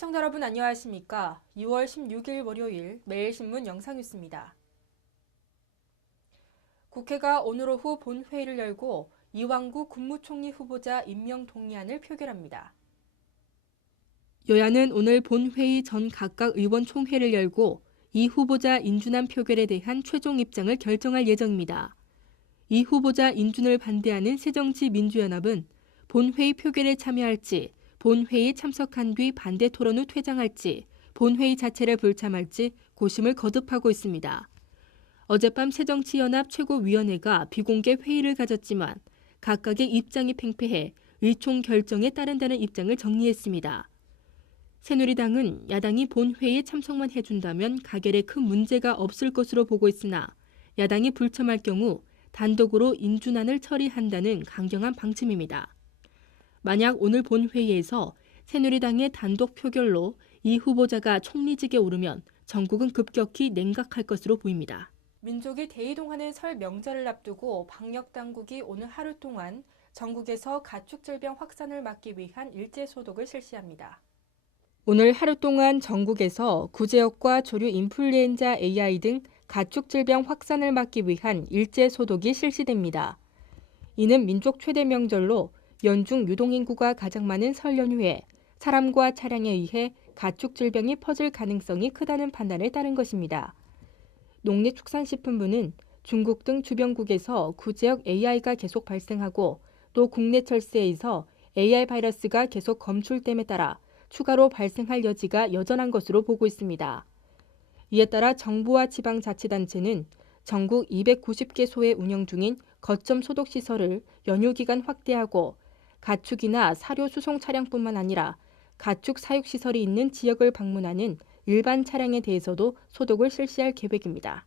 시청자 여러분 안녕하십니까? 6월 16일 월요일 매일신문 영상뉴스입니다. 국회가 오늘 오후 본회의를 열고 이왕구 국무총리 후보자 임명 동의안을 표결합니다. 여야는 오늘 본회의 전 각각 의원 총회를 열고 이 후보자 인준안 표결에 대한 최종 입장을 결정할 예정입니다. 이 후보자 인준을 반대하는 새정치민주연합은 본회의 표결에 참여할지, 본회의에 참석한 뒤 반대 토론 후 퇴장할지, 본회의 자체를 불참할지 고심을 거듭하고 있습니다. 어젯밤 새정치연합 최고위원회가 비공개 회의를 가졌지만 각각의 입장이 팽패해 의총 결정에 따른다는 입장을 정리했습니다. 새누리당은 야당이 본회의에 참석만 해준다면 가결에 큰 문제가 없을 것으로 보고 있으나 야당이 불참할 경우 단독으로 인준안을 처리한다는 강경한 방침입니다. 만약 오늘 본회의에서 새누리당의 단독 표결로 이 후보자가 총리직에 오르면 전국은 급격히 냉각할 것으로 보입니다. 민족이 대이동하는 설 명절을 앞두고 방역당국이 오늘 하루 동안 전국에서 가축질병 확산을 막기 위한 일제소독을 실시합니다. 오늘 하루 동안 전국에서 구제역과 조류 인플루엔자 AI 등 가축질병 확산을 막기 위한 일제소독이 실시됩니다. 이는 민족 최대 명절로 연중 유동인구가 가장 많은 설 연휴에 사람과 차량에 의해 가축질병이 퍼질 가능성이 크다는 판단에 따른 것입니다. 농림축산식품부는 중국 등 주변국에서 구제역 AI가 계속 발생하고 또 국내 철새에서 AI 바이러스가 계속 검출됨에 따라 추가로 발생할 여지가 여전한 것으로 보고 있습니다. 이에 따라 정부와 지방자치단체는 전국 290개소에 운영 중인 거점 소독시설을 연휴 기간 확대하고 가축이나 사료 수송 차량뿐만 아니라 가축 사육시설이 있는 지역을 방문하는 일반 차량에 대해서도 소독을 실시할 계획입니다.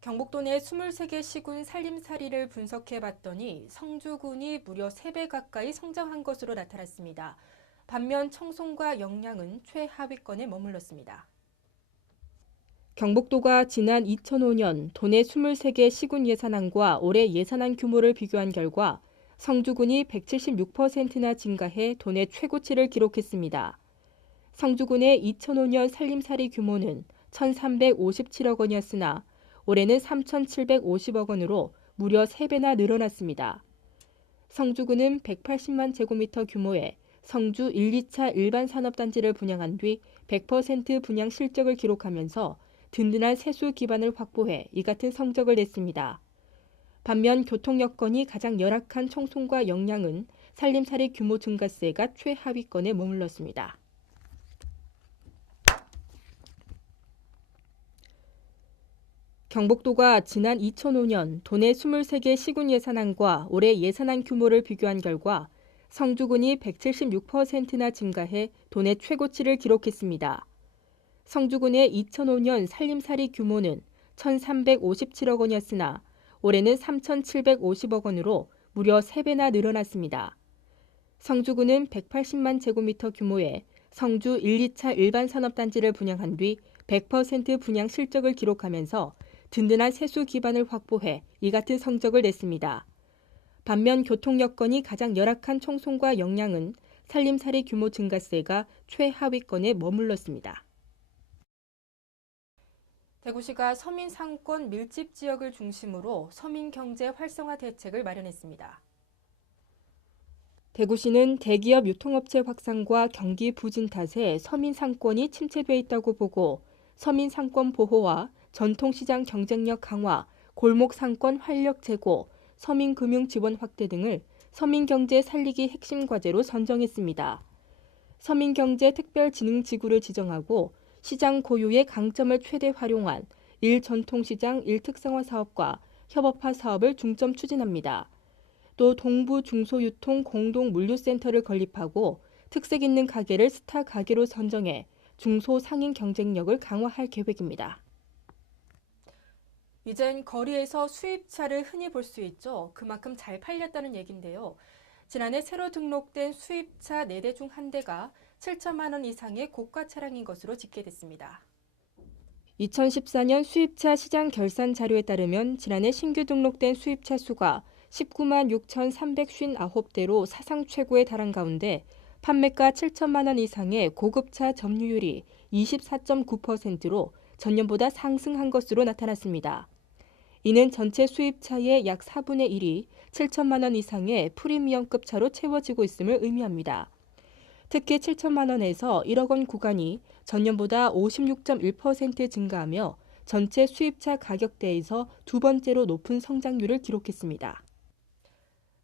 경북도 내 23개 시군 살림살이를 분석해봤더니 성주군이 무려 3배 가까이 성장한 것으로 나타났습니다. 반면 청송과 영양은 최하위권에 머물렀습니다. 경북도가 지난 2005년 도내 23개 시군 예산안과 올해 예산안 규모를 비교한 결과 성주군이 176%나 증가해 도내 최고치를 기록했습니다. 성주군의 2005년 살림살이 규모는 1,357억 원이었으나 올해는 3,750억 원으로 무려 3배나 늘어났습니다. 성주군은 180만 제곱미터 규모의 성주 1, 2차 일반 산업단지를 분양한 뒤 100% 분양 실적을 기록하면서 든든한 세수 기반을 확보해 이 같은 성적을 냈습니다. 반면 교통 여건이 가장 열악한 청송과 영양은 살림살이 규모 증가세가 최하위권에 머물렀습니다. 경북도가 지난 2005년 도내 23개 시군 예산안과 올해 예산안 규모를 비교한 결과 성주군이 176%나 증가해 도내 최고치를 기록했습니다. 성주군의 2005년 살림살이 규모는 1,357억 원이었으나 올해는 3,750억 원으로 무려 3배나 늘어났습니다. 성주군은 180만 제곱미터 규모의 성주 1, 2차 일반 산업단지를 분양한 뒤 100% 분양 실적을 기록하면서 든든한 세수 기반을 확보해 이 같은 성적을 냈습니다. 반면 교통 여건이 가장 열악한 청송과 영양은 살림살이 규모 증가세가 최하위권에 머물렀습니다. 대구시가 서민 상권 밀집 지역을 중심으로 서민 경제 활성화 대책을 마련했습니다. 대구시는 대기업 유통업체 확산과 경기 부진 탓에 서민 상권이 침체돼 있다고 보고 서민 상권 보호와 전통시장 경쟁력 강화, 골목 상권 활력 제고, 서민 금융 지원 확대 등을 서민 경제 살리기 핵심 과제로 선정했습니다. 서민 경제 특별진흥지구를 지정하고 시장 고유의 강점을 최대 활용한 1전통시장 1특성화 사업과 협업화 사업을 중점 추진합니다. 또 동부 중소유통 공동물류센터를 건립하고 특색 있는 가게를 스타 가게로 선정해 중소상인 경쟁력을 강화할 계획입니다. 이젠 거리에서 수입차를 흔히 볼 수 있죠. 그만큼 잘 팔렸다는 얘긴데요. 지난해 새로 등록된 수입차 4대 중 1대가 7천만 원 이상의 고가 차량인 것으로 집계됐습니다. 2014년 수입차 시장 결산 자료에 따르면 지난해 신규 등록된 수입차 수가 19만 6,359대로 사상 최고에 달한 가운데 판매가 7천만 원 이상의 고급차 점유율이 24.9%로 전년보다 상승한 것으로 나타났습니다. 이는 전체 수입차의 약 4분의 1이 7천만 원 이상의 프리미엄급 차로 채워지고 있음을 의미합니다. 특히 7천만 원에서 1억 원 구간이 전년보다 56.1% 증가하며 전체 수입차 가격대에서 두 번째로 높은 성장률을 기록했습니다.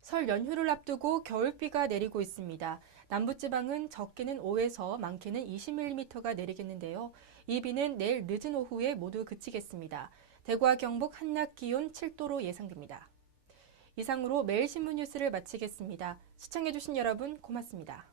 설 연휴를 앞두고 겨울비가 내리고 있습니다. 남부지방은 적게는 5에서 많게는 20mm가 내리겠는데요. 이 비는 내일 늦은 오후에 모두 그치겠습니다. 대구와 경북 한낮 기온 7도로 예상됩니다. 이상으로 매일신문 뉴스를 마치겠습니다. 시청해주신 여러분 고맙습니다.